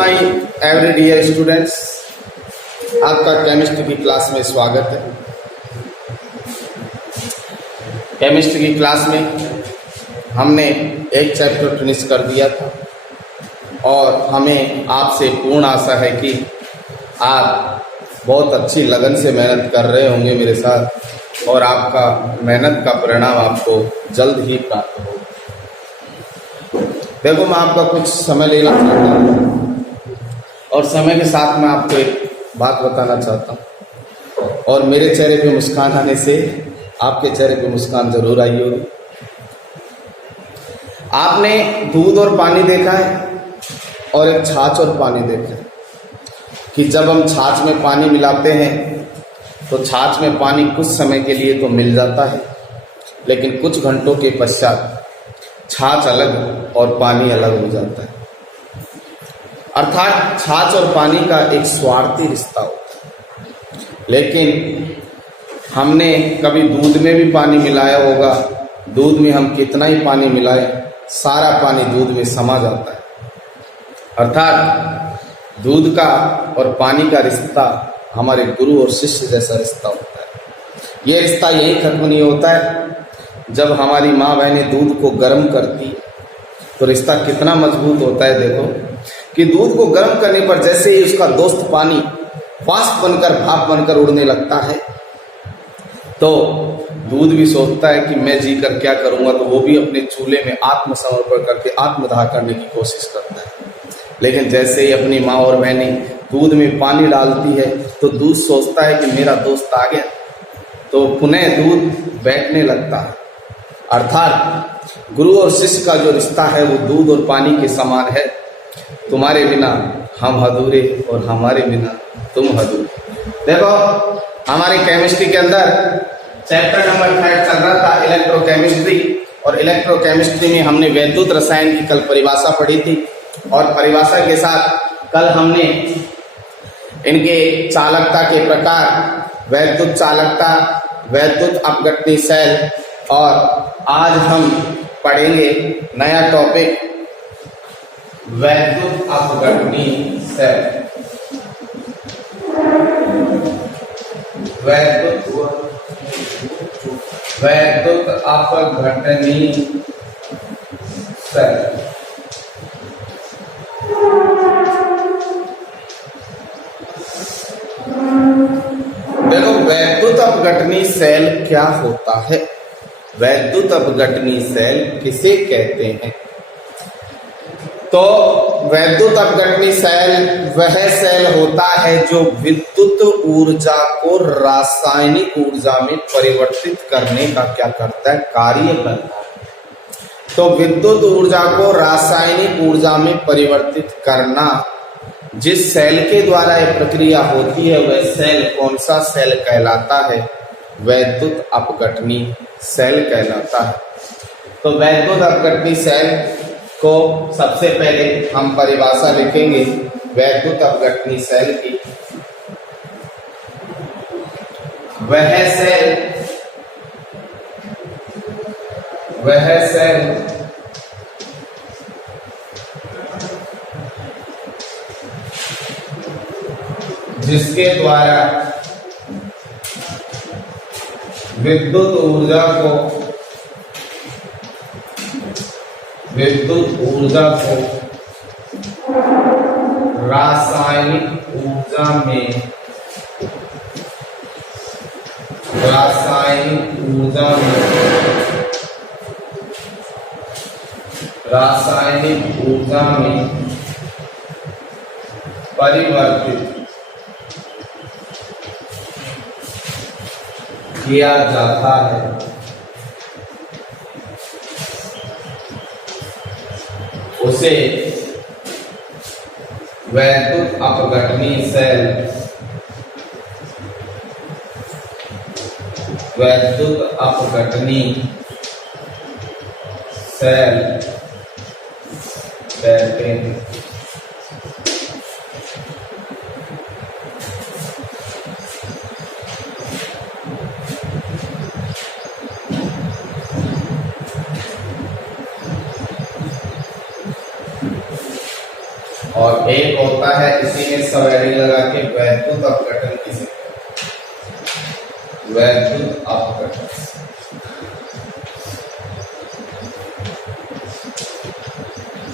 My every dear students, आपका chemistry की class में स्वागत है। केमिस्ट्री की क्लास में हमने एक चैप्टर फिनिश कर दिया था और हमें आपसे पूर्ण आशा है कि आप बहुत अच्छी लगन से मेहनत कर रहे होंगे मेरे साथ और आपका मेहनत का परिणाम आपको जल्द ही प्राप्त होगा। देखो, मैं आपका कुछ समय लेना चाहता हूँ और समय के साथ मैं आपको एक बात बताना चाहता हूँ और मेरे चेहरे पे मुस्कान आने से आपके चेहरे पे मुस्कान जरूर आई होगी। आपने दूध और पानी देखा है और एक छाछ और पानी देखा है कि जब हम छाछ में पानी मिलाते हैं तो छाछ में पानी कुछ समय के लिए तो मिल जाता है, लेकिन कुछ घंटों के पश्चात छाछ अलग और पानी अलग हो जाता है। अर्थात छाछ और पानी का एक स्वार्थी रिश्ता होता है। लेकिन हमने कभी दूध में भी पानी मिलाया होगा, दूध में हम कितना ही पानी मिलाए, सारा पानी दूध में समा जाता है। अर्थात दूध का और पानी का रिश्ता हमारे गुरु और शिष्य जैसा रिश्ता होता है। ये रिश्ता यही खत्म नहीं होता है। जब हमारी माँ बहनें दूध को गर्म करती तो रिश्ता कितना मजबूत होता है। देखो कि दूध को गर्म करने पर जैसे ही उसका दोस्त पानी वाष्प बनकर भाप बनकर उड़ने लगता है तो दूध भी सोचता है कि मैं जी कर क्या करूंगा, तो वो भी अपने चूल्हे में आत्मसमर्पण करके आत्मदाह करने की कोशिश करता है। लेकिन जैसे ही अपनी माँ और बहनें दूध में पानी डालती है तो दूध सोचता है कि मेरा दोस्त आ गया, तो पुनः दूध बैठने लगता है। अर्थात गुरु और शिष्य का जो रिश्ता है वो दूध और पानी के समान है। तुम्हारे बिना हम अधूरे और हमारे बिना तुम अधूरे। देखो, हमारे केमिस्ट्री के अंदर चैप्टर नंबर 3 चल रहा था इलेक्ट्रोकेमिस्ट्री, और इलेक्ट्रोकेमिस्ट्री में हमने वैद्युत रसायन की कल परिभाषा पढ़ी थी और परिभाषा के साथ कल हमने इनके चालकता के प्रकार, वैद्युत चालकता, वैद्युत अपघटनी सेल, और आज हम पढ़ेंगे नया टॉपिक वैद्युत अपघटनी सेल। वैद्युत अपघटनी सेल। देखो, वैद्युत अपघटनी सेल क्या होता है, वैद्युत अपघटनी सेल किसे कहते हैं? तो वैद्युत अपघटनी सेल वह सेल होता है जो विद्युत ऊर्जा को रासायनिक ऊर्जा में परिवर्तित करने का क्या करता है, कार्य करता है। तो विद्युत ऊर्जा को रासायनिक ऊर्जा में परिवर्तित करना, जिस सेल के द्वारा यह प्रक्रिया होती है वह सेल कौन सा सेल कहलाता है? वैद्युत अपघटनी सेल कहलाता है। तो वैद्युत अपघटनी सेल को सबसे पहले हम परिभाषा लिखेंगे वैद्युत अपघटनी सेल की। वह सेल जिसके द्वारा विद्युत ऊर्जा को रासायनिक ऊर्जा में परिवर्तित किया जाता है, उसे वैद्युत अपघटनी सेल कहते हैं। और एक होता है इसी में सवैरी लगा के वैद्युत अपघटन किसे वैद्युत अपघटन।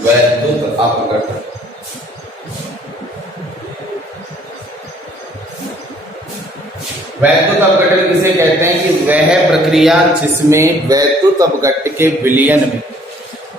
वैद्युत अपघटन वैद्युत अपघटन किसे कहते हैं कि वह प्रक्रिया जिसमें वैद्युत अपघट्य के विलयन में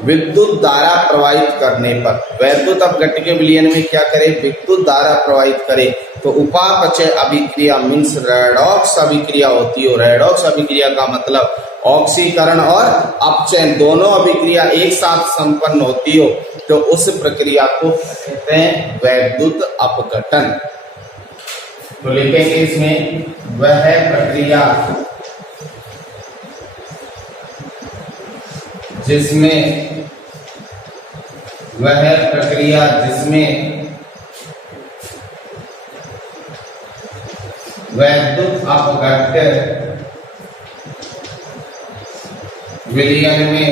विद्युत धारा प्रवाहित करने पर वैद्युत अपघट्य के विलयन में क्या करे विद्युत धारा प्रवाहित करे तो उपापचय अभिक्रिया मीन्स रेडॉक्स अभिक्रिया होती है। रेडॉक्स अभिक्रिया का मतलब ऑक्सीकरण और अपचयन दोनों अभिक्रिया एक साथ संपन्न होती हो तो उस प्रक्रिया को कहते हैं वैद्युत अपघटन। तो लिखेंगे इसमें वह प्रक्रिया जिसमें वैद्युत अपघट्य विलयन में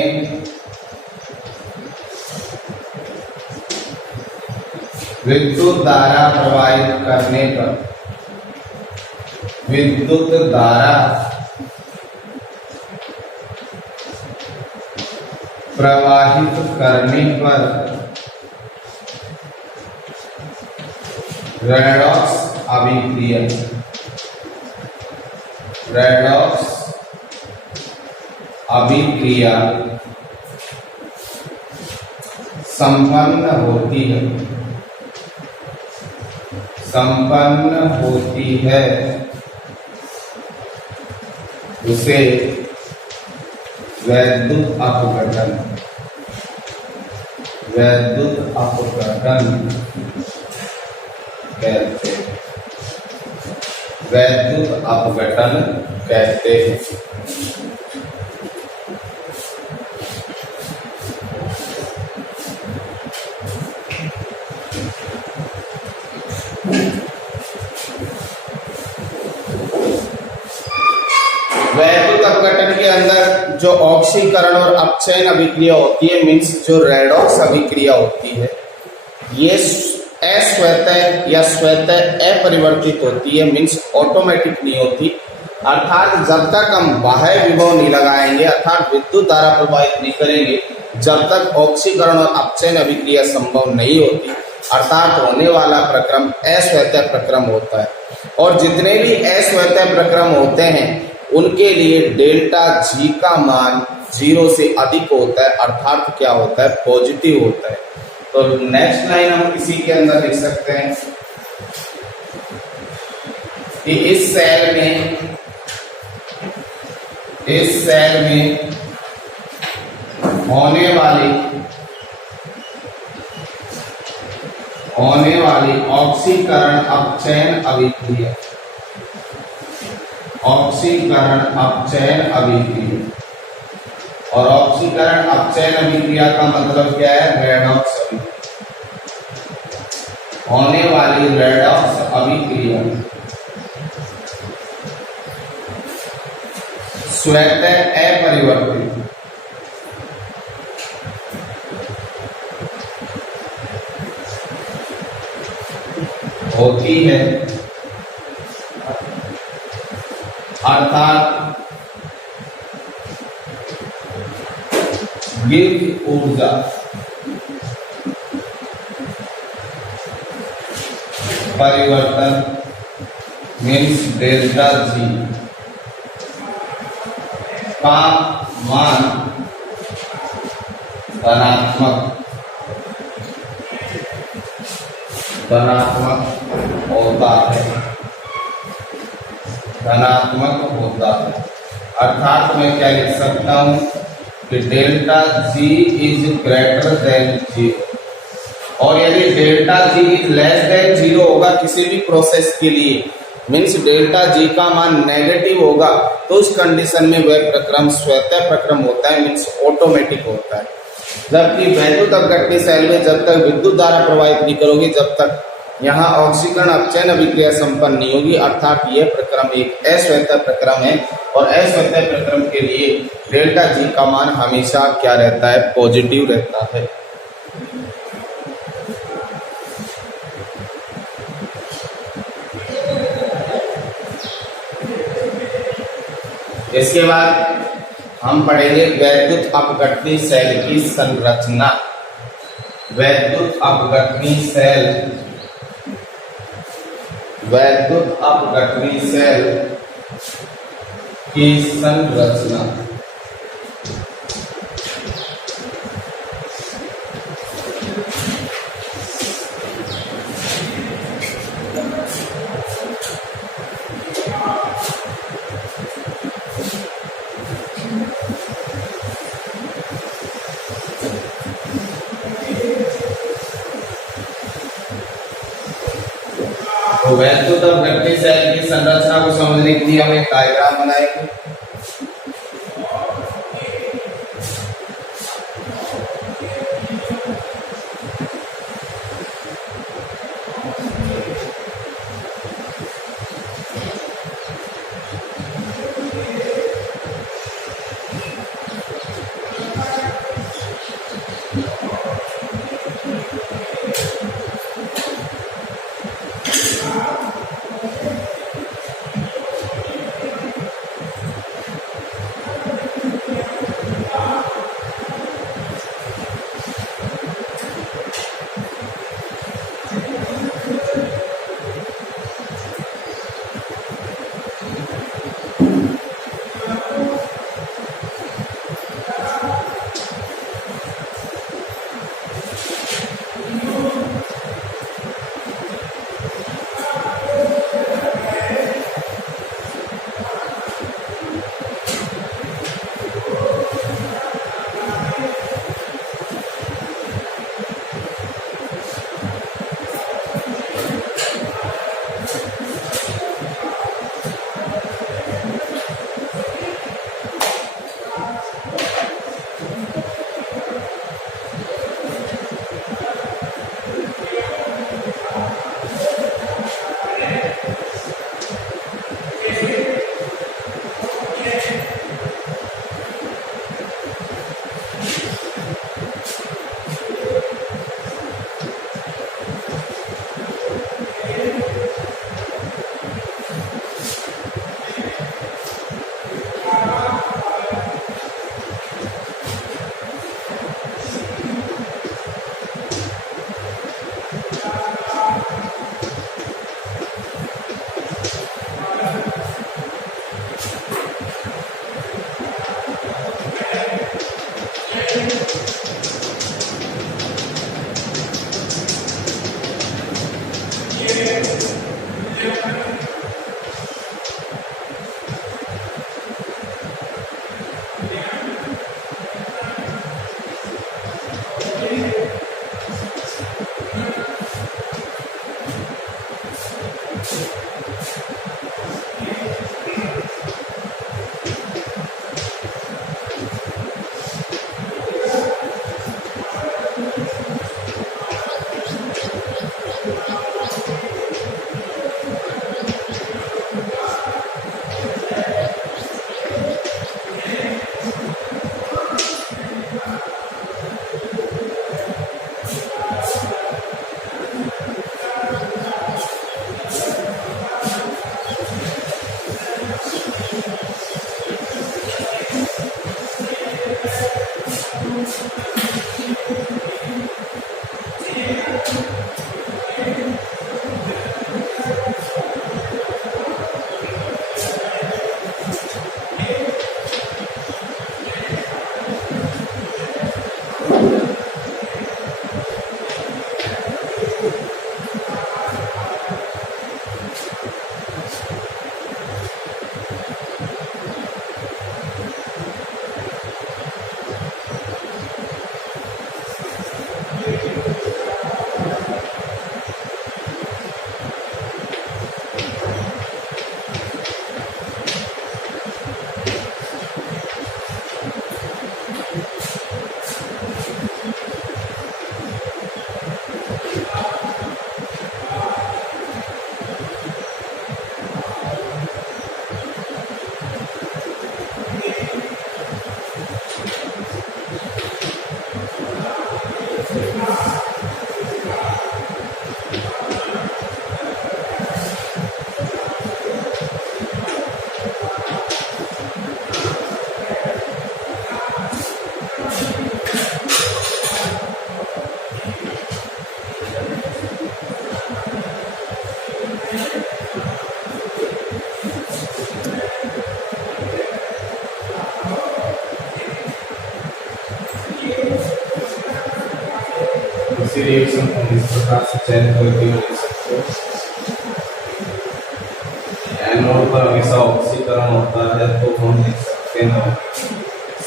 विद्युत धारा प्रवाहित करने पर विद्युत धारा प्रवाहित करने पर रेडॉक्स अभिक्रिया संपन्न होती है उसे वैद्युत अपघटन कहते हैं। वैद्युत अपघटन के अंदर जो ऑक्सीकरण और अपचयन अभिक्रिया होती है मीन्स जो रेडॉक्स अभिक्रिया होती है ये अस्वतः या स्वतः अपरिवर्तित होती है मीन्स ऑटोमेटिक नहीं होती। अर्थात जब तक हम बाह्य विभव नहीं लगाएंगे अर्थात विद्युत धारा प्रवाहित नहीं करेंगे जब तक ऑक्सीकरण और अपचयन अभिक्रिया संभव नहीं होती अर्थात होने वाला प्रक्रम अस्वतः प्रक्रम होता है। और जितने भी अस्वतः प्रक्रम होते हैं उनके लिए डेल्टा जी का मान 0 से अधिक होता है अर्थात क्या होता है पॉजिटिव होता है। तो नेक्स्ट लाइन हम इसी के अंदर लिख सकते हैं कि इस सेल में होने वाली ऑक्सीकरण अपचयन अभिक्रिया और ऑक्सीकरण अपचयन अभिक्रिया का मतलब क्या है रेडॉक्स अभिक्रिया। होने वाली रेडॉक्स अभिक्रिया स्वतः अपरिवर्तित होती है अर्थात गिव ऊर्जा परिवर्तन मीन्स डेल्टा जी का मान धनात्मक होता है। अर्थात मैं क्या लिख सकता हूं कि delta G is greater than 0 और यदि delta G is less than 0 होगा किसी भी प्रोसेस के लिए मीन्स डेल्टा जी का मान नेगेटिव होगा तो उस कंडीशन में वह प्रक्रम स्वतः प्रक्रम होता है मीन्स ऑटोमेटिक होता है। जबकि वैद्युत अपघट्य सेल में जब तक विद्युत धारा प्रवाहित नहीं करोगे जब तक यहाँ ऑक्सीकरण अपचयन अभिक्रिया संपन्न नहीं होगी अर्थात यह प्रक्रम एक अस्वतः प्रक्रम है और अस्वतः प्रक्रम के लिए डेल्टा जी का मान हमेशा क्या रहता है पॉजिटिव रहता है। इसके बाद हम पढ़ेंगे वैद्युत अपघटनी सेल की संरचना। वैद्युत अपघटनी सेल, वैद्युत अपघटनी सेल की संरचना। तो वैद्युत अपघटनी सेल की संरचना को समझने के लिए हम एक डायग्राम बनाएंगे। रिएक्शन को इस प्रकार से चयन करके लिख सकते हो। एनोड पर हमेशा ऑक्सीकरण होता है तो हम लिख सकते हैं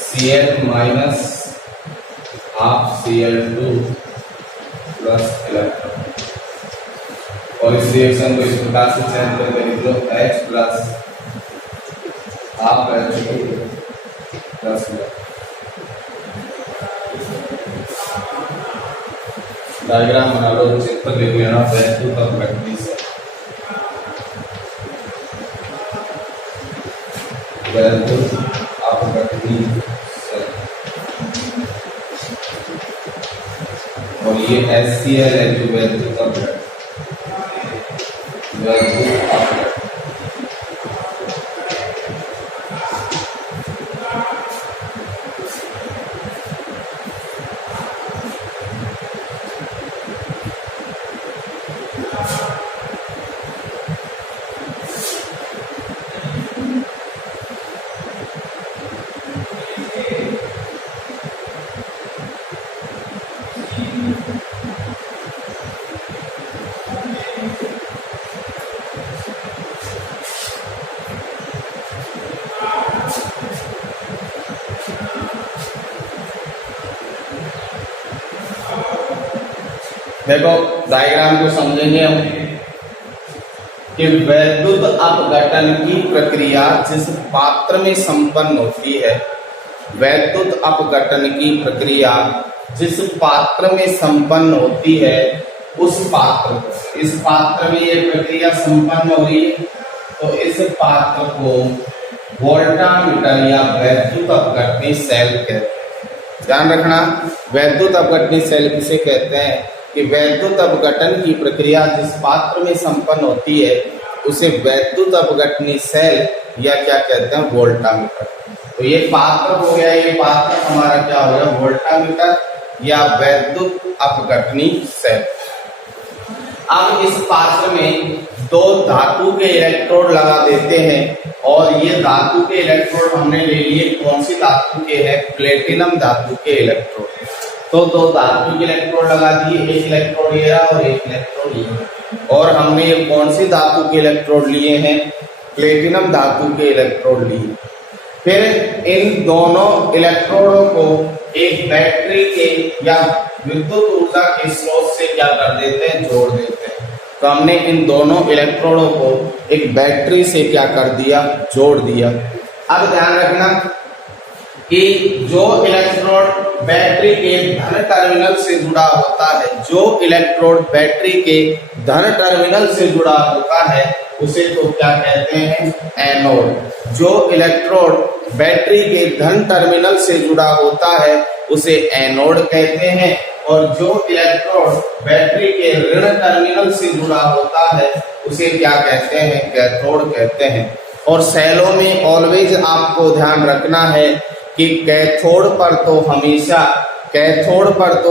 Cl minus half Cl2 plus electron. और इस रिएक्शन को इस प्रकार से चयन करके लिख लो H plus half H2 plus diagram बना लो, चित्र लिख लेना वैद्युत अपघटनी से। वैद्युत अपघटनी से और ये HCl है जो वैद्युत अपघटनी। देखो डायग्राम को समझेंगे हम कि वैद्युत अपघटन की प्रक्रिया जिस पात्र में संपन्न होती है, वैद्युत अपघटन की प्रक्रिया जिस पात्र में संपन्न होती है उस पात्र, इस पात्र में ये प्रक्रिया संपन्न हो रही है तो इस पात्र को वोल्टामीटर या वैद्युत अपघटनी सेल कहते हैं। ध्यान रखना, वैद्युत अपघटनी सेल किसे कहते हैं कि वैद्युत अपघटन की प्रक्रिया जिस पात्र में संपन्न होती है उसे वैद्युत अपघटनी सेल या क्या कहते हैं वोल्टामीटर। तो ये पात्र हो गया, ये पात्र हमारा क्या हो गया वोल्टामीटर या वैद्युत अपघटनी सेल। अब इस पात्र में दो धातु के इलेक्ट्रोड लगा देते हैं और ये धातु के इलेक्ट्रोड हमने ले लिए, कौन सी धातु के हैं, प्लेटिनम धातु के इलेक्ट्रोड। तो दो धातु के इलेक्ट्रोड लगा दिए, एक इलेक्ट्रोड ये रहा और एक इलेक्ट्रोड ये। और हमने ये कौन सी धातु के इलेक्ट्रोड लिए हैं, प्लेटिनम धातु के इलेक्ट्रोड लिए। फिर इन दोनों इलेक्ट्रोडों को एक बैटरी के या विद्युत ऊर्जा के स्रोत से क्या कर देते हैं, जोड़ देते हैं। तो हमने इन दोनों इलेक्ट्रोडों को एक बैटरी से क्या कर दिया, जोड़ दिया। अब ध्यान रखना कि जो इलेक्ट्रोड बैटरी के धन टर्मिनल से जुड़ा होता है, जो इलेक्ट्रोड बैटरी के धन टर्मिनल से जुड़ा होता है उसे तो क्या कहते हैं, एनोड। जो इलेक्ट्रोड बैटरी के धन टर्मिनल से जुड़ा होता है उसे एनोड कहते हैं और जो इलेक्ट्रोड बैटरी के ऋण टर्मिनल से जुड़ा होता है उसे क्या कहते हैं, कैथोड कहते हैं। और सेलों में ऑलवेज आपको ध्यान रखना है कि कैथोड पर तो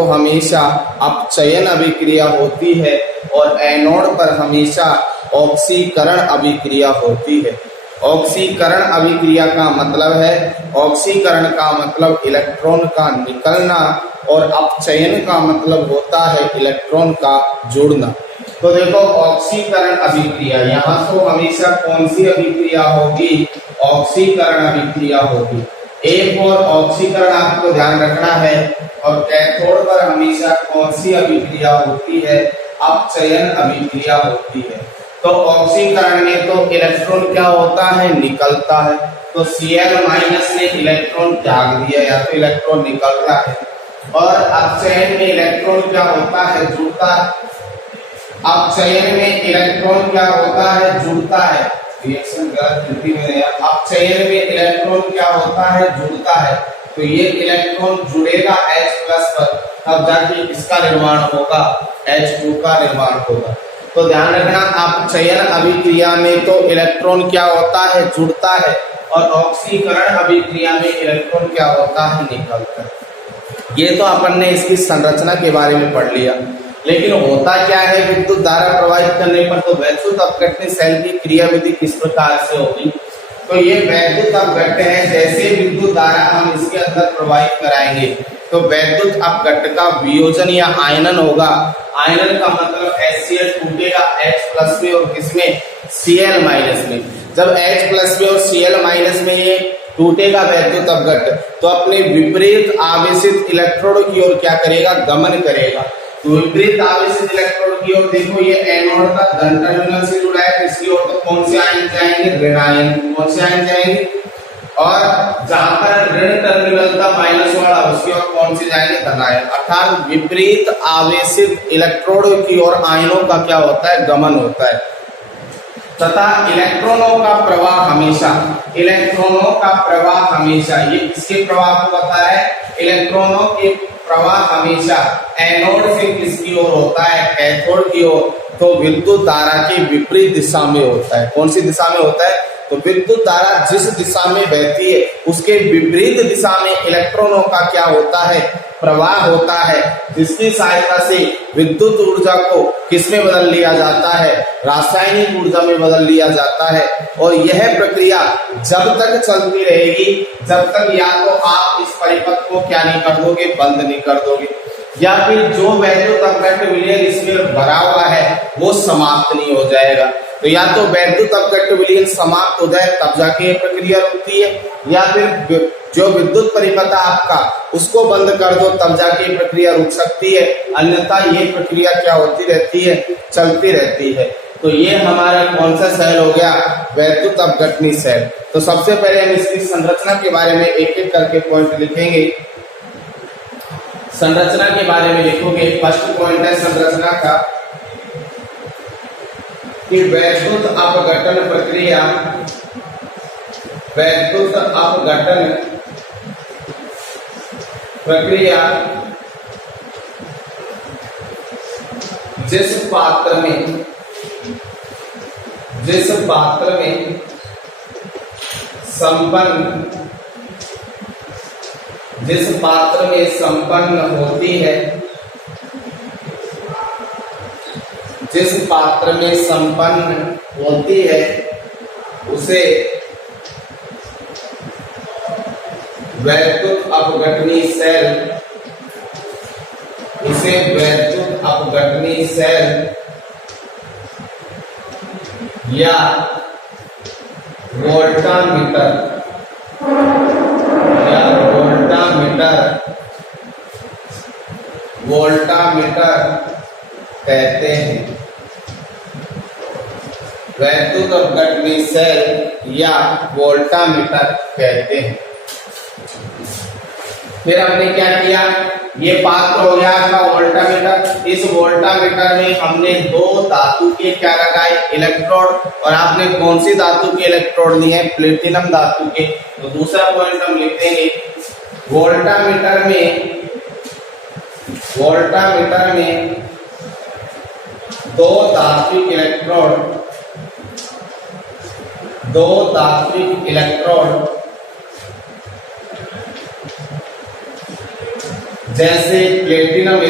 हमेशा अपचयन अभिक्रिया होती है और एनोड पर हमेशा ऑक्सीकरण अभिक्रिया होती है। ऑक्सीकरण अभिक्रिया का मतलब है, ऑक्सीकरण का मतलब इलेक्ट्रॉन का निकलना और अपचयन का मतलब होता है इलेक्ट्रॉन का जुड़ना। तो देखो ऑक्सीकरण अभिक्रिया, यहाँ तो हमेशा कौन सी अभिक्रिया होगी, ऑक्सीकरण अभिक्रिया होगी। एक और ऑक्सीकरण आपको ध्यान रखना है और कैथोड पर हमेशा कौन सी अभिक्रिया होती है, अपचयन अभिक्रिया होती है। तो ऑक्सीकरण में तो इलेक्ट्रॉन क्या होता है, निकलता है। तो Cl माइनस ने इलेक्ट्रॉन त्याग दिया या तो इलेक्ट्रॉन निकल रहा है। और अपचयन में इलेक्ट्रॉन क्या होता है, जुड़ता है। अपचयन में इलेक्ट्रॉन क्या होता है, जुड़ता है। रिएक्शन गलत त्रुटि में है। अपचयन में इलेक्ट्रॉन क्या होता है, जुड़ता है। तो ये इलेक्ट्रॉन जुड़ेगा H+ पर, तब जाके इसका निर्माण होगा, H2 का निर्माण होगा। तो ध्यान रखना, अपचयन अभिक्रिया में तो इलेक्ट्रॉन क्या होता है, जुड़ता है और ऑक्सीकरण अभिक्रिया में इलेक्ट्रॉन क्या होता है, निकलता है। ये तो अपन ने इसकी संरचना के बारे में पढ़ लिया, लेकिन होता क्या है, विद्युत धारा प्रवाहित करने पर तो वैद्युत अपघटनी सेल की क्रियाविधि किस प्रकार से होगी। तो ये वैद्युत अपघटन है, जैसे विद्युत धारा हम इसके अंदर प्रवाहित कराएंगे तो वैद्युत अपघट्ट का वियोजन या आयनन होगा। आयनन का मतलब HCl टूटेगा H+ में और किसमें, Cl- में। जब H+ में और Cl- में ये टूटेगा वैद्युत अपघट्ट, तो अपने विपरीत आवेशित इलेक्ट्रोड की ओर क्या करेगा, गमन करेगा। तो विपरीत आवेशित इलेक्ट्रोड की ओर देखो, ये एनोड का धन टर्मिनल से जुड़ा है, इसकी ओर तो कौन से आयन जाएंगे, ऋण आयन। कौन से आयन जाएंगे, और जहां पर ऋण टर्मिनल का माइनस वाला, उसकी ओर कौन से जाएंगे, धन आयन। अर्थात विपरीत आवेशित इलेक्ट्रोड की ओर आयनों का क्या होता है, गमन होता है। तथा इलेक्ट्रॉनों का प्रवाह हमेशा, इलेक्ट्रॉनों का प्रवाह हमेशा, ये किसके प्रवाह को बता है, इलेक्ट्रॉनों के प्रवाह हमेशा एनोड से किसकी ओर होता है, कैथोड की ओर। तो विद्युत धारा के विपरीत दिशा में होता है। कौन सी दिशा में होता है, तो विद्युत धारा जिस दिशा में बहती है उसके विपरीत दिशा में इलेक्ट्रॉनों का क्या होता है, प्रवाह होता है, जिसकी सहायता से विद्युत ऊर्जा को किसमें बदल लिया जाता है, रासायनिक ऊर्जा में बदल लिया जाता है। और यह प्रक्रिया जब तक चलती रहेगी जब तक या तो आप इस परिपथ को क्या नहीं कर दोगे, बंद नहीं कर दोगे, या फिर जो वैद्युत अपघट्ट विलयन इसमें भरा हुआ है वो समाप्त नहीं हो जाएगा। तो या तो वैद्युत अपघट्ट विलयन समाप्त हो जाए तब जाके ये प्रक्रिया रुकती है, या फिर जो विद्युत परिपथ आपका उसको बंद कर दो तब जाके ये प्रक्रिया रुक सकती है, अन्यथा ये प्रक्रिया क्या होती रहती है, चलती रहती है। तो ये हमारा कौन सा सेल हो गया, वैद्युत अपघटनी सेल। तो सबसे पहले हम इसकी संरचना के बारे में एक एक करके पॉइंट लिखेंगे। संरचना के बारे में लिखोगे, फर्स्ट पॉइंट है संरचना का कि वैद्युत अपघटन प्रक्रिया, वैद्युत अपघटन प्रक्रिया जिस पात्र में संपन्न होती है, जिस पात्र में संपन्न होती है उसे वैद्युत अपघटनी सेल, इसे वैद्युत अपघटनी सेल या वोल्टामीटर कहते हैं। वैद्युत अपघटनी सेल या वोल्टामीटर कहते हैं। फिर हमने क्या किया, ये पात्र हो गया आपका वोल्टामीटर। इस वोल्टामीटर में हमने दो धातु के क्या लगाए, इलेक्ट्रोड, और आपने कौन सी धातु के इलेक्ट्रोड लिए, प्लेटिनम धातु के। तो दूसरा पॉइंट हम लिखेंगे, वोल्टामीटर में दो धात्विक इलेक्ट्रोड जैसे प्लेटिनम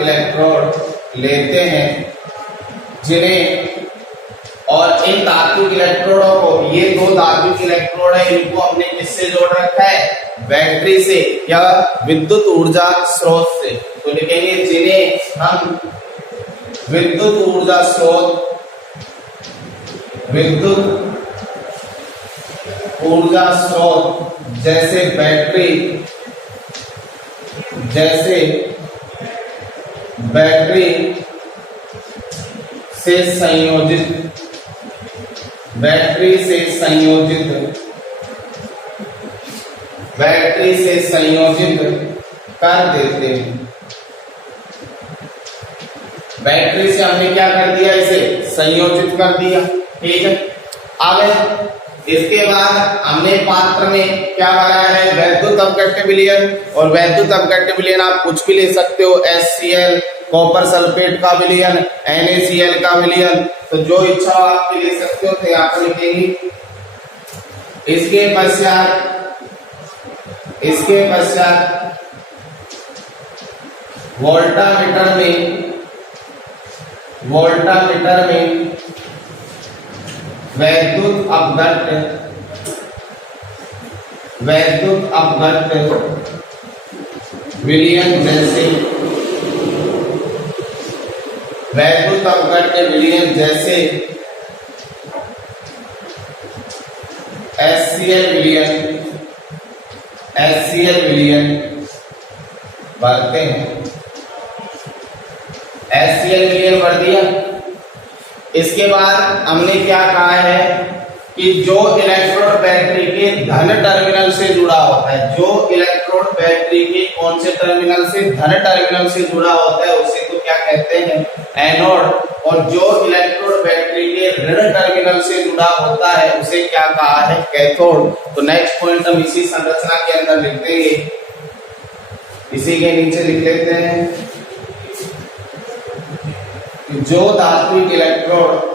इलेक्ट्रोड लेते हैं, जिन्हें, और इन धातु इलेक्ट्रोडों को, ये दो धातु इलेक्ट्रोड है, इनको हमने किससे जोड़ रखा है, बैटरी से या विद्युत ऊर्जा स्रोत से। तो लिखेंगे जिन्हें हम विद्युत ऊर्जा स्रोत जैसे बैटरी से संयोजित कर देते हैं। बैटरी से हमने क्या कर दिया, इसे संयोजित कर दिया, ठीक है। अब इसके बाद हमने पात्र में क्या भरा है, वैद्युत अपघट्ट विलयन। और वैद्युत अपघट्ट विलयन आप कुछ भी ले सकते हो, HCl, कॉपर सल्फेट का विलयन, NaCl का विलयन, तो जो इच्छा हो आप ले सकते हो। तो यहाँ पर लिखेंगे, इसके पश्चात वोल्टामीटर में वैद्युत अपघट्य विलयन जैसे HCl विलयन बढ़ते हैं। HCl विलयन बढ़ दिया। इसके बाद हमने क्या कहा है कि जो इलेक्ट्रोड बैटरी के धन टर्मिनल से जुड़ा होता है, जो इलेक्ट्रोड बैटरी के कौन से टर्मिनल से, धन टर्मिनल से जुड़ा होता है, उसे तो क्या कहते हैं, एनोड। और जो इलेक्ट्रोड बैटरी के ऋण टर्मिनल से जुड़ा होता है उसे क्या कहा है, कैथोड। तो नेक्स्ट पॉइंट हम इसी संरचना के अंदर लिख देंगे, इसी के नीचे लिख लेते हैं, जो धात्विक इलेक्ट्रोड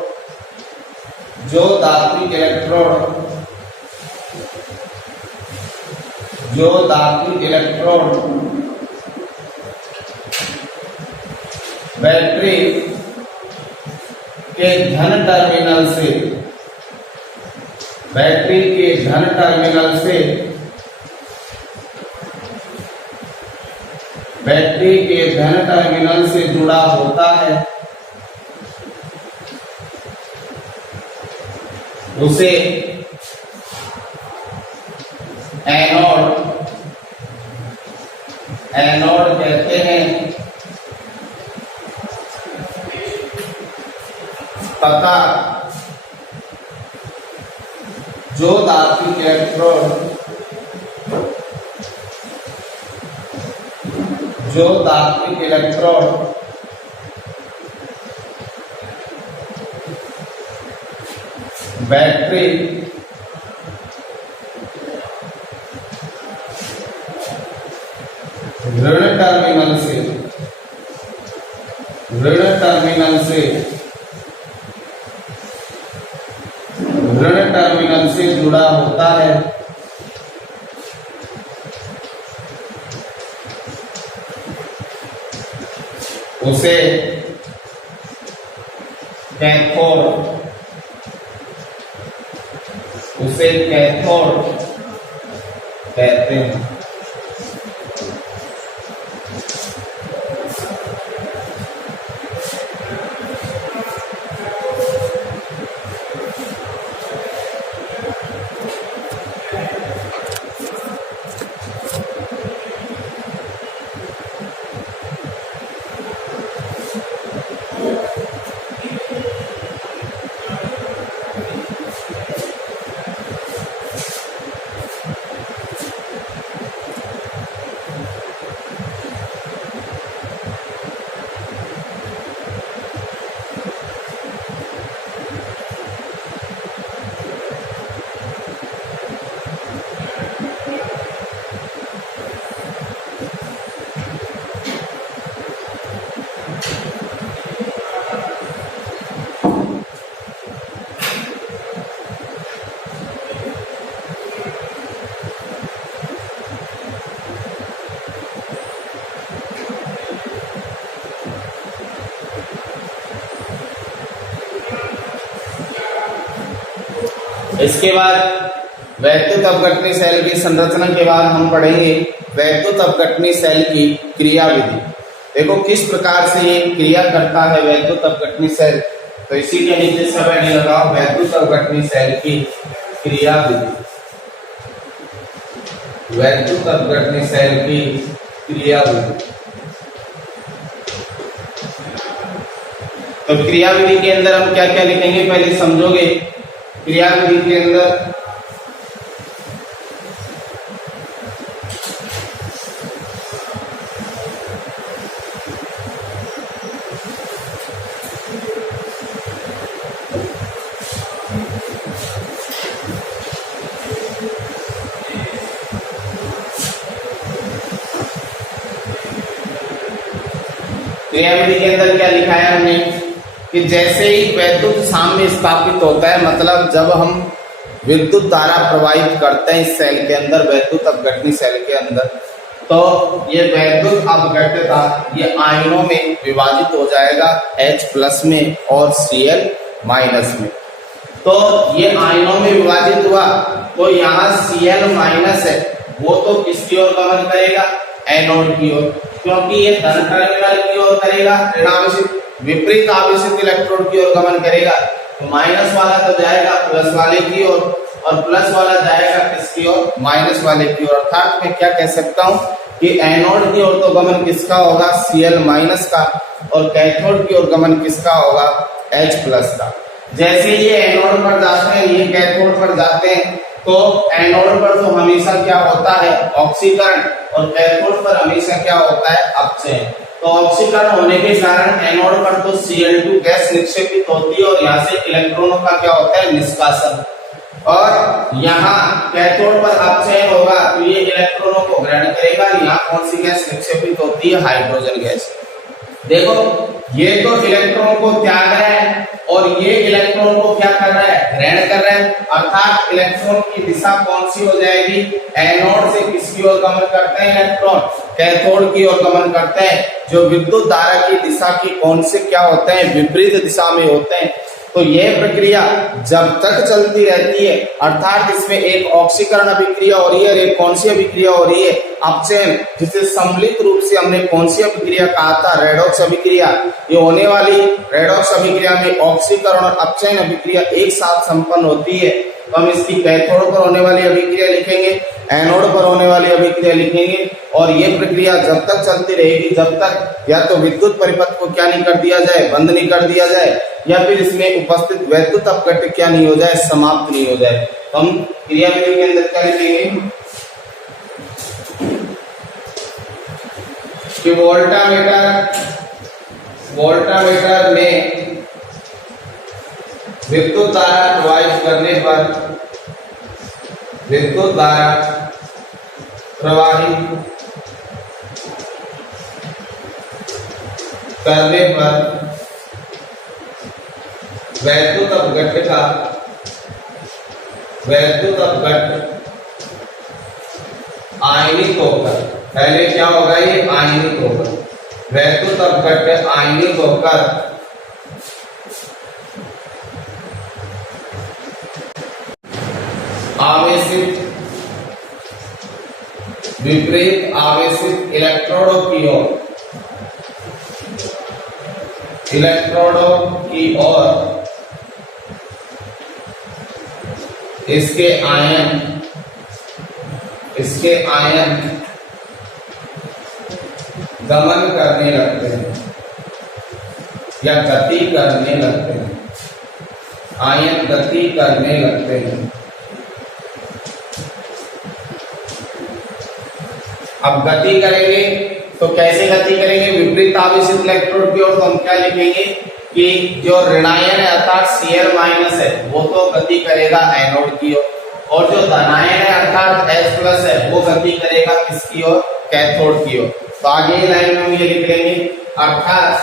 बैटरी के धन टर्मिनल से जुड़ा होता है उसे एनोड कहते हैं। तथा जो धात्विक इलेक्ट्रोड बैटरी ऋण टर्मिनल से जुड़ा होता है उसे कैथोड कहते हैं। इसके बाद वैद्युत अपघटनी सेल की संरचना के बाद हम पढ़ेंगे वैद्युत अपघटनी सेल की क्रियाविधि। देखो किस प्रकार से ये क्रिया करता है वैद्युत अपघटनी सेल। तो इसी के नीचे सब हेडिंग लगाओ, वैद्युत अपघटनी सेल की क्रियाविधि। वैद्युत अपघटनी सेल की क्रियाविधि। तो क्रियाविधि के अंदर हम क्या क्या लिखेंगे पहले समझोगे। क्रियाविधि के अंदर क्रियाविधि के अंदर क्या लिखा है हमने कि जैसे ही वैद्युत साम्य स्थापित होता है, मतलब जब हम विद्युत धारा प्रवाहित करते हैं इस सेल के अंदर, वैद्युत अपघटनी सेल के अंदर, तो ये वैद्युत अपघट्यता ये आयनों में विभाजित हो जाएगा H+ में और Cl- में। तो ये आयनों में विभाजित हुआ तो यहाँ Cl- है वो तो किसकी ओर गमन करेगा, एनोड की ओर, क्योंकि ये धन टर्मिनल की ओर करेगा, ऋणावेशित विपरीत आवेशित इलेक्ट्रोड की ओर गमन करेगा। तो माइनस वाला तो जाएगा प्लस वाले की ओर और प्लस वाला जाएगा किसकी ओर, माइनस वाले की ओर। अर्थात मैं क्या कह सकता हूँ कि एनोड की ओर तो गमन किसका होगा, Cl- का, और कैथोड की ओर गमन किसका होगा, H+ का। जैसे ये एनोड पर जाते हैं, ये कैथोड पर जाते हैं, तो एनोड पर तो हमेशा क्या होता है, ऑक्सीकरण, और कैथोड पर हमेशा क्या होता है, अपचयन। तो ऑक्सीकरण होने के कारण एनोड पर तो Cl2 गैस निक्षेपित होती है और यहाँ से इलेक्ट्रॉनों का क्या होता है, निष्कासन। और यहाँ कैथोड पर अपचयन होगा तो ये इलेक्ट्रॉनों को ग्रहण करेगा। यहाँ कौन सी गैस निक्षेपित होती है, हाइड्रोजन गैस। देखो ये तो इलेक्ट्रॉन को त्याग रहा है और ये इलेक्ट्रॉन को क्या कर रहा है, ग्रहण कर रहा है। अर्थात इलेक्ट्रॉन की दिशा कौन सी हो जाएगी, एनोड से किसकी ओर गमन करते हैं इलेक्ट्रॉन, कैथोड की ओर गमन करते हैं। जो विद्युत धारा की दिशा की कौन से क्या होते हैं, विपरीत दिशा में होते हैं। तो यह प्रक्रिया जब तक चलती रहती है, अर्थात इसमें एक ऑक्सीकरण अभिक्रिया हो रही है और एक कौन सी अभिक्रिया हो रही है, अपचयन, जिसे सम्मिलित रूप से हमने कौन सी अभिक्रिया कहा था, रेडॉक्स अभिक्रिया। ये होने वाली रेडॉक्स अभिक्रिया में ऑक्सीकरण और अपचयन अभिक्रिया एक साथ संपन्न होती है। तो हम इसकी कैथोड पर होने वाली अभिक्रिया लिखेंगे, एनोड पर होने वाली अभिक्रिया लिखेंगे, और ये प्रक्रिया जब तक चलती रहेगी जब तक या तो विद्युत परिपथ को क्या नहीं कर दिया जाए, बंद नहीं कर दिया जाए, या फिर इसमें उपस्थित वैद्युत अपघट्य क्या नहीं हो जाए, समाप्त नहीं हो जाए। तो हम क्रियाविधि के अंदर क्या लिखेंगे कि वोल्टामीटर में विद्युत धारा प्रवाहित करने पर, विद्युत धारा प्रवाहित करने पर वैद्युत अपघट्य का, वैद्युत अपघट्य आयनिक होकर, पहले क्या होगा, ये आयनिक होगा, वैद्युत अपघट्य आयनिक होकर आवेशित, विपरीत आवेशित इलेक्ट्रोडों की ओर, इलेक्ट्रोडों की ओर इसके आयन, इसके आयन गमन करने लगते हैं या गति करने लगते हैं, आयन गति करने लगते हैं। अब गति करेंगे तो कैसे गति करेंगे, विपरीत आवेशित इलेक्ट्रोड की ओर, तो हम क्या लिखेंगे कि जो ऋणायन है अर्थात Cl- है वो तो गति करेगा एनोड की ओर, और जो धनायन है अर्थात H+ है वो गति करेगा किसकी ओर, कैथोड की ओर। तो आगे लाइन में हम ये लिख लेंगे अर्थात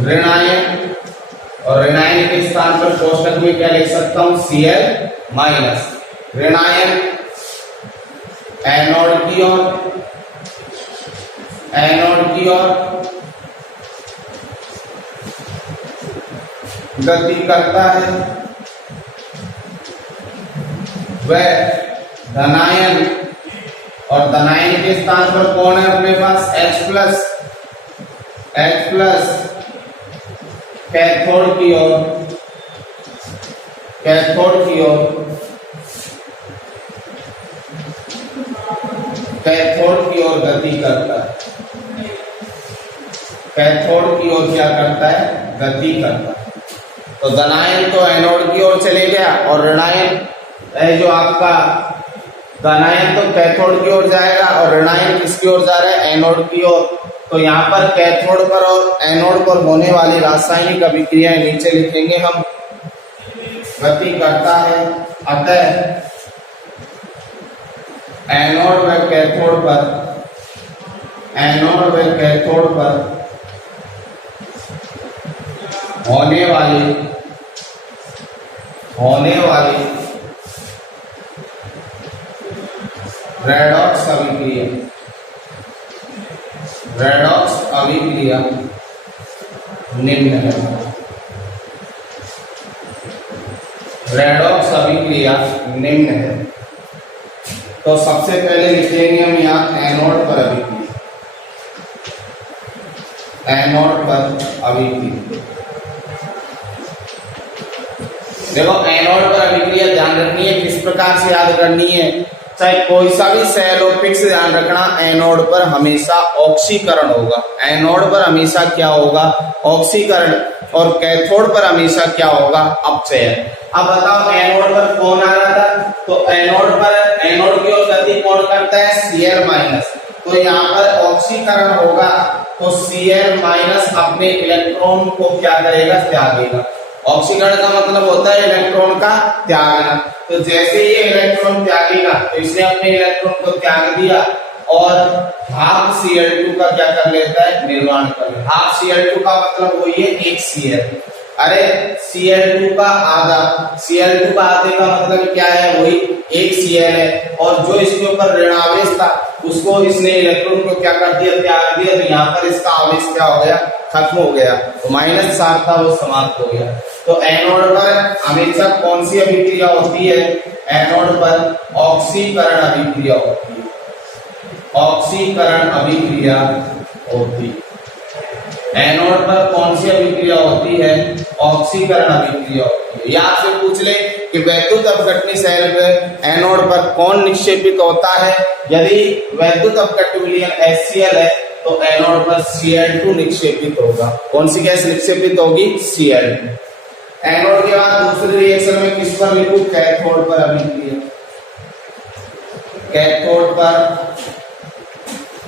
ऋणायन, और ऋणायन के स्थान पर कोष्टक में क्या लिख सकता हूं, Cl-, ऋणायन एनोड की ओर, एनोड की ओर गति करता है, वह धनायन, और धनायन के स्थान पर कौन है अपने पास, H+, कैथोड की ओर, कैथोड की ओर, कैथोड की ओर गति करता है, कैथोड की ओर क्या करता है, गति करता है। तो धनायन तो एनोड की ओर चले गया और ऋणायन जो आपका धनायन तो कैथोड की ओर जाएगा और ऋणायन किसकी ओर जा रहा है, एनोड की ओर। तो यहाँ पर कैथोड पर और एनोड पर होने वाली रासायनिक अभिक्रियाएं नीचे लिखेंगे हम, गति करता है, अतः एनोड व कैथोड पर, एनोड व कैथोड पर होने वाली रेडॉक्स अभिक्रिया, रेडॉक्स अभिक्रिया निम्न है। रेडॉक्स अभिक्रिया निम्न है। तो सबसे पहले लिखेंगे हम यहाँ एनोड पर अभिक्रिया, एनोड पर अभिक्रिया। देखो एनोड पर अभिक्रिया ध्यान रखनी है, किस प्रकार से याद करनी है, चाहे कोई सा भी सेल हो, फिक्स ध्यान रखना एनोड पर हमेशा ऑक्सीकरण होगा। एनोड पर हमेशा क्या होगा, ऑक्सीकरण, और कैथोड पर हमेशा क्या होगा, अपचयन। अब बताओ एनोड पर कौन आ रहा था, तो एनोड पर एनोड की ओर गति कौन करता है, Cl माइनस। तो यहाँ पर ऑक्सीकरण होगा तो Cl माइनस अपने इलेक्ट्रॉन को क्या करेगा, त्यागेगा। ऑक्सीकरण का मतलब होता है इलेक्ट्रॉन का त्यागना। तो जैसे ये इलेक्ट्रॉन त्यागेगा तो इसने अपने इलेक्ट्रॉन को त्याग दिया और हाफ Cl2 का क्या कर लेता है, निर्माण कर लेता है। हाफ Cl2 का मतलब वही है 1 Cl। अरे Cl2 का आधा, Cl2 का आधे का मतलब क्या है, वही 1 Cl है। और जो इसके ऊपर ऋणावेश था उसको इसने इलेक्ट्रॉन को क्या कर दिया, त्याग दिया। तो यहाँ पर इसका आवेश क्या हो गया, खत्म हो गया। तो माइनस चार्ज था वो समाप्त हो गया। तो एनोड पर हमेशा कौन सी अभिक्रिया होती है, एनोड पर ऑक्सीकरण अभिक्रिया होती है, ऑक्सीकरण अभिक्रिया होती है। एनोड पर कौन सी अभिक्रिया होती है, ऑक्सीकरण अभिक्रिया होती है। या आपसे पूछ ले कि वैद्युत अपघटनी सेल पे एनोड पर कौन निक्षेपित होता है, यदि वैद्युत अपघट्य विलयन HCl है तो एनोड पर Cl2 निक्षेपित होगा। कौन सी गैस निक्षेपित होगी, Cl2। एनोड के बाद दूसरे रिएक्शन में किस पर लिखूं, कैथोड पर अभिक्रिया, कैथोड पर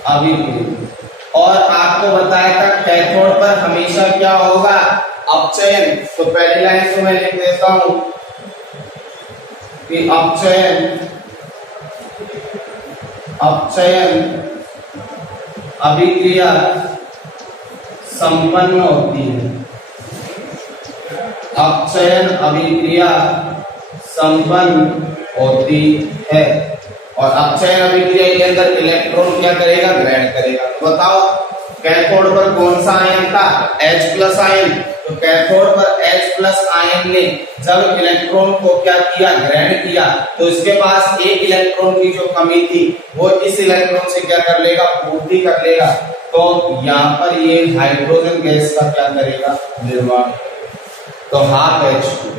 अभिक्रिया। और आपको बताया था कैथोड पर हमेशा क्या होगा, अपचयन। तो पहली लाइन से मैं लिख देता हूं कि अपचयन, अपचयन अभिक्रिया संपन्न होती है, अपचयन अभिक्रिया संपन्न होती है। और अपचयन अभिक्रिया के अंदर इलेक्ट्रॉन क्या करेगा, ग्रहण करेगा। तो बताओ कैथोड पर कौन सा आयन था, H+ आयन। तो कैथोड पर H+ आयन ने जब इलेक्ट्रॉन को क्या किया, ग्रहण किया, तो इसके पास एक इलेक्ट्रॉन की जो कमी थी वो इस इलेक्ट्रॉन से क्या कर लेगा, पूर्ति कर लेगा। तो यहाँ पर ये हाइड्रोजन गैस का क्या करेगा, निर्माण। तो हाफ H2।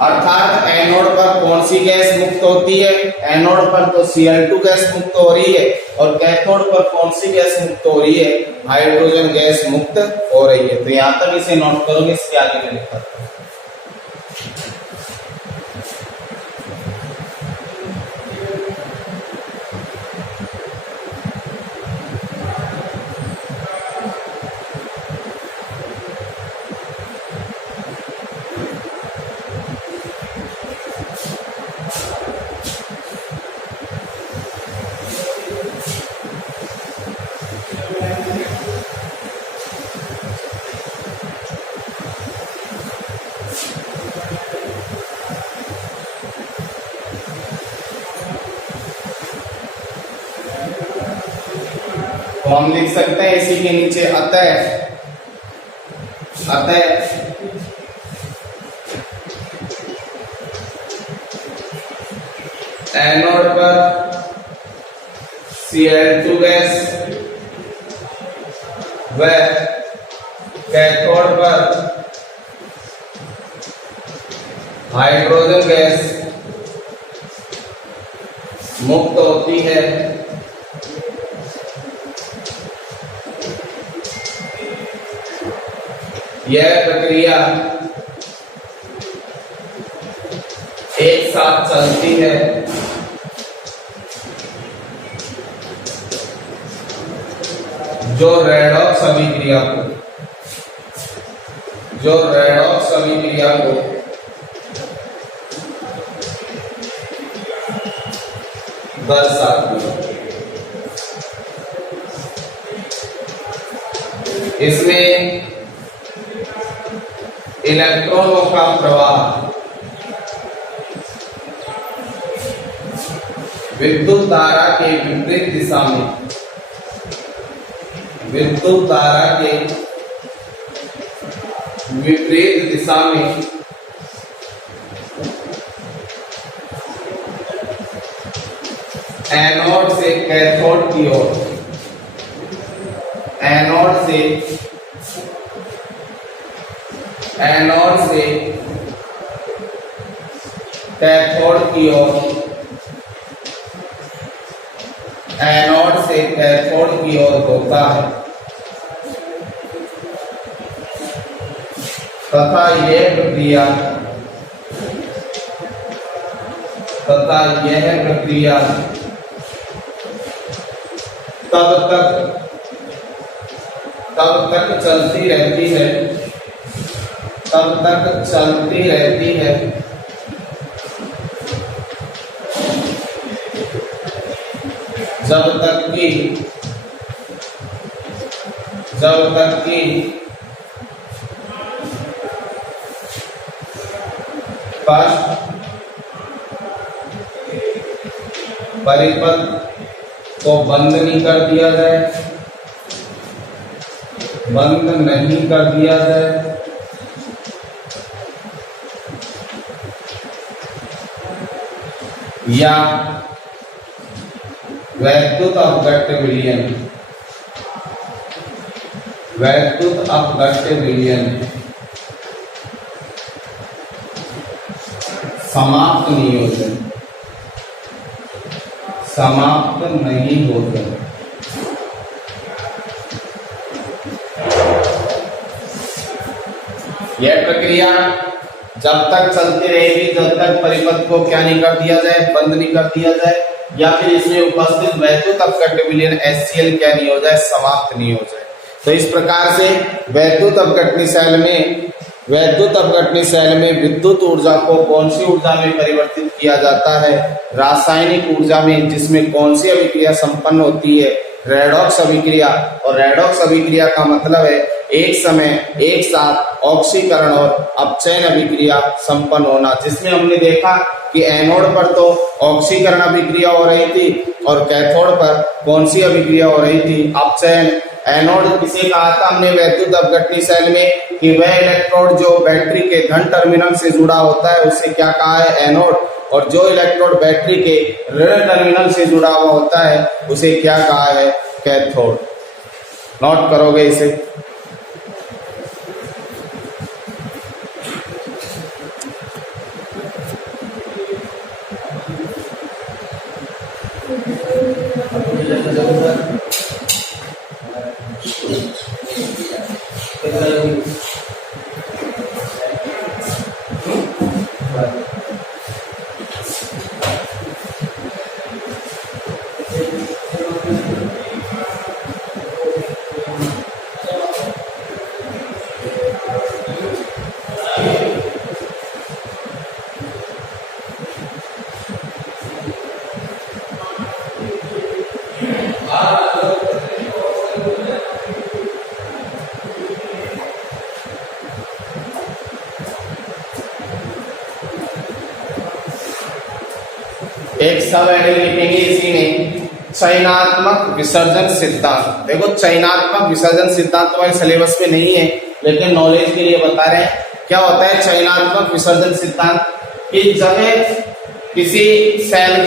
अर्थात एनोड पर कौन सी गैस मुक्त होती है, एनोड पर तो Cl2 गैस मुक्त हो रही है, और कैथोड पर कौन सी गैस मुक्त हो रही है, हाइड्रोजन गैस मुक्त हो रही है। तो यहां तक इसे नोट करोगे, इसके आगे मैं लिखता हूं। तो हम लिख सकते हैं इसी के नीचे अतः, अतः एनोड पर Cl2 गैस व कैथोड पर हाइड्रोजन गैस मुक्त होती है। यह प्रक्रिया एक साथ चलती है जो रेडॉक्स अभिक्रिया को, जो रेडॉक्स अभिक्रिया को दर्शाती है। इसमें इलेक्ट्रॉनों का प्रवाह विद्युत धारा के विपरीत दिशा में, विद्युत धारा के विपरीत दिशा में एनोड से कैथोड की ओर, एनोड से कैथोड की ओर, एनोड से कैथोड की ओर होता है तथा यह प्रक्रिया तब तक चलती रहती है, तब तक चलती रहती है जब तक कि फर्स्ट परिपथ को बंद नहीं कर दिया जाए, बंद नहीं कर दिया जाए, या वैद्युत अपघट्य विलयन, वैद्युत अपघट्य विलयन समाप्त नहीं होते, समाप्त नहीं होते। यह प्रक्रिया जब तक चलती रहेगी जब तक परिपथ को क्या नहीं कर दिया जाए, बंद नहीं कर दिया जाए, या फिर इसमें उपस्थित वैद्युत अपघट्य विलयन HCl क्या नहीं हो जाए, समाप्त नहीं हो जाए। तो इस प्रकार से वैद्युत अपघटनी सेल में विद्युत ऊर्जा को कौन सी ऊर्जा में परिवर्तित किया जाता है, रासायनिक ऊर्जा में, जिसमें कौन सी अभिक्रिया संपन्न होती है, रेडॉक्स अभिक्रिया। और रेडॉक्स अभिक्रिया का मतलब है एक समय एक साथ ऑक्सीकरण और अपचयन अभिक्रिया संपन्न होना, जिसमें हमने देखा कि एनोड पर तो ऑक्सीकरण अभिक्रिया हो रही थी और कैथोड पर कौन सी अभिक्रिया हो रही थी, अपचयन। एनोड किसे कहा था हमने वैद्युत अपघटनी सेल में कि वह इलेक्ट्रोड जो बैटरी के धन टर्मिनल से जुड़ा होता है उसे क्या कहा है, एनोड। और जो इलेक्ट्रोड बैटरी के ऋण टर्मिनल से जुड़ा हुआ होता है उसे क्या कहा है, कैथोड। नोट करोगे इसे। एक सब हेडिंग लिखेंगे इसी में, चयनात्मक विसर्जन सिद्धांत। देखो चयनात्मक विसर्जन सिद्धांत तुम्हारे सिलेबस में नहीं है, लेकिन नॉलेज के लिए बता रहे हैं। क्या होता है चयनात्मक विसर्जन सिद्धांत? कि जब किसी सेल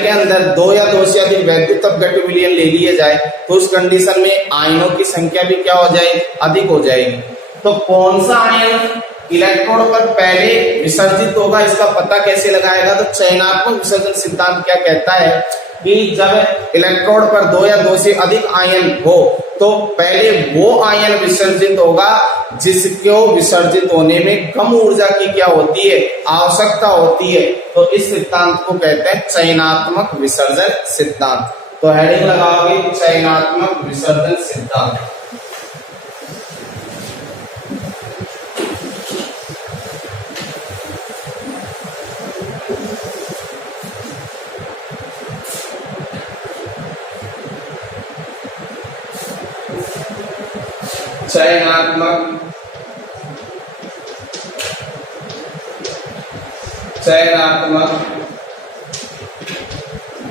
के अंदर दो या दो से अधिक वैद्युत अपघट्य विलयन ले लिए जाए तो उस कंडीशन में आयनों की संख्या भी क्या हो जाएगी, अधिक हो जाएगी। तो कौन सा आयन इलेक्ट्रोड पर पहले विसर्जित होगा इसका पता कैसे लगाएगा? तो चयनात्मक विसर्जन सिद्धांत क्या कहता है कि जब इलेक्ट्रोड पर दो या दो से अधिक आयन हो तो पहले वो आयन विसर्जित होगा जिसको विसर्जित होने में कम ऊर्जा की क्या होती है, आवश्यकता होती है। तो इस सिद्धांत को कहते हैं चयनात्मक विसर्जन सिद्धांत। तो हेडिंग लगाओगे चयनात्मक विसर्जन सिद्धांत। चयनात्मक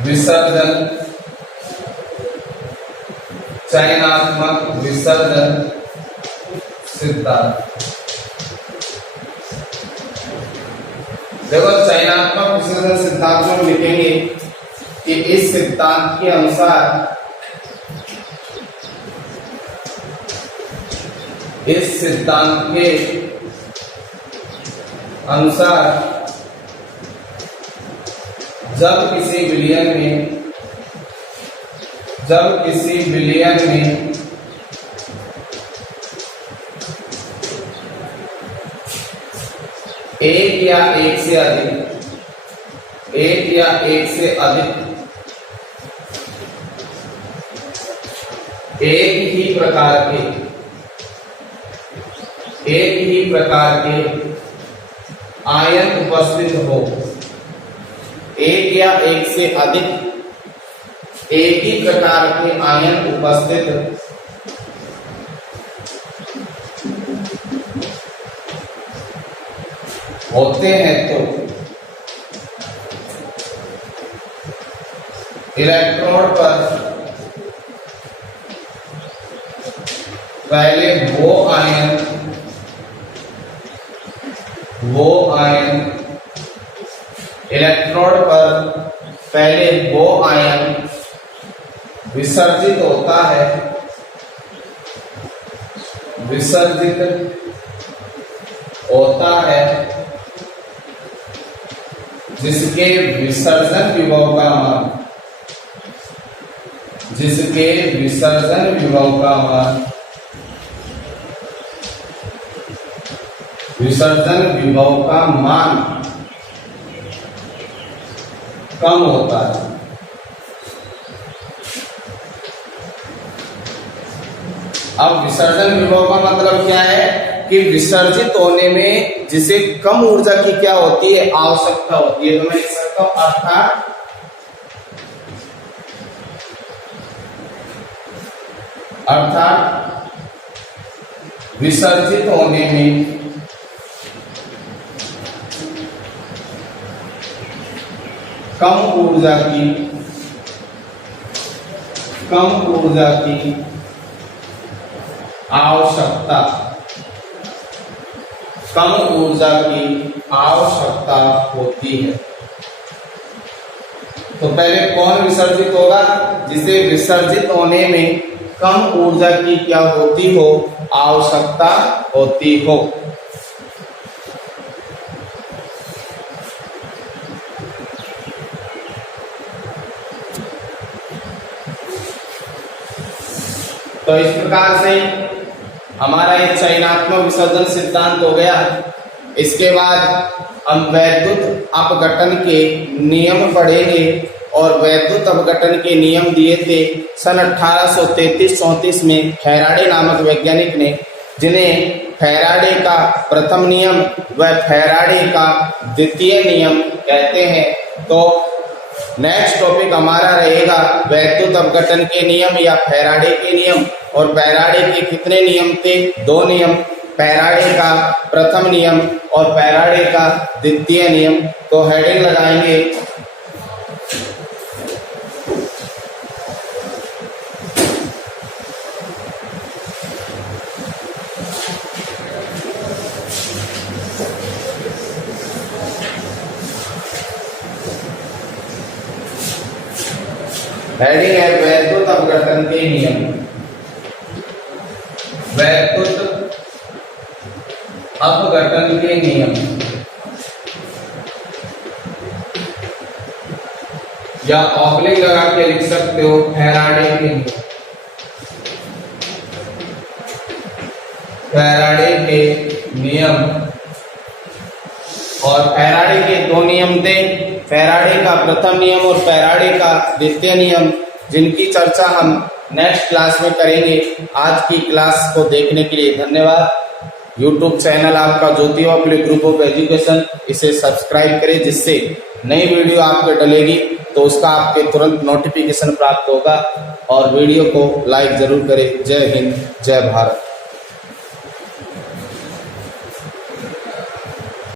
विसर्जन, चयनात्मक विसर्जन सिद्धांत। देखो चयनात्मक विसर्जन सिद्धांत में लिखेंगे कि इस सिद्धांत के अनुसार, इस सिद्धांत के अनुसार जब किसी विलयन में एक या एक से अधिक एक ही प्रकार के आयन उपस्थित हो, एक या एक से अधिक एक ही प्रकार के आयन उपस्थित होते हैं तो इलेक्ट्रोड पर पहले वो आयन इलेक्ट्रोड पर पहले वो आयन विसर्जित होता है जिसके विसर्जन विभव का मान कम होता है। अब विसर्जन विभव का मतलब क्या है कि विसर्जित होने में जिसे कम ऊर्जा की क्या होती है, आवश्यकता होती है। तो मैं लिख सकता हूं अर्थात विसर्जित होने में कम ऊर्जा की आवश्यकता होती है। तो पहले कौन विसर्जित होगा? जिसे विसर्जित होने में कम ऊर्जा की क्या होती हो, आवश्यकता होती हो। तो इस प्रकार से हमारा ये चयनात्मक विसर्जन सिद्धांत हो गया। इसके बाद हम वैद्युत अपघटन के नियम पढ़ेंगे और वैद्युत अपघटन के नियम दिए थे सन 1833-34 में फैराडे नामक वैज्ञानिक ने, जिन्हें फैराडे का प्रथम नियम व फैराडे का द्वितीय नियम कहते हैं। तो नेक्स्ट टॉपिक हमारा रहेगा वैद्युत अपघटन के नियम या फैराडे के नियम। और फैराडे के कितने नियम थे? 2 नियम, फैराडे का प्रथम नियम और फैराडे का द्वितीय नियम। तो हेडिंग लगाएंगे हेडिंग है वैद्युत अपघटन के नियम। वैद्युत अपघटन के नियम या ऑब्लिक लगा के लिख सकते हो फैराडे के नियम। फैराडे के नियम और फैराडे के 2 नियम थे, फैराडे का प्रथम नियम और फैराडे का द्वितीय नियम, जिनकी चर्चा हम नेक्स्ट क्लास में करेंगे। आज की क्लास को देखने के लिए धन्यवाद। YouTube चैनल आपका ज्योति प्ले ग्रुप ऑफ एजुकेशन, इसे सब्सक्राइब करें, जिससे नई वीडियो आपके डलेगी तो उसका आपके तुरंत नोटिफिकेशन प्राप्त होगा। और वीडियो को लाइक जरूर करें। जय हिंद, जय भारत।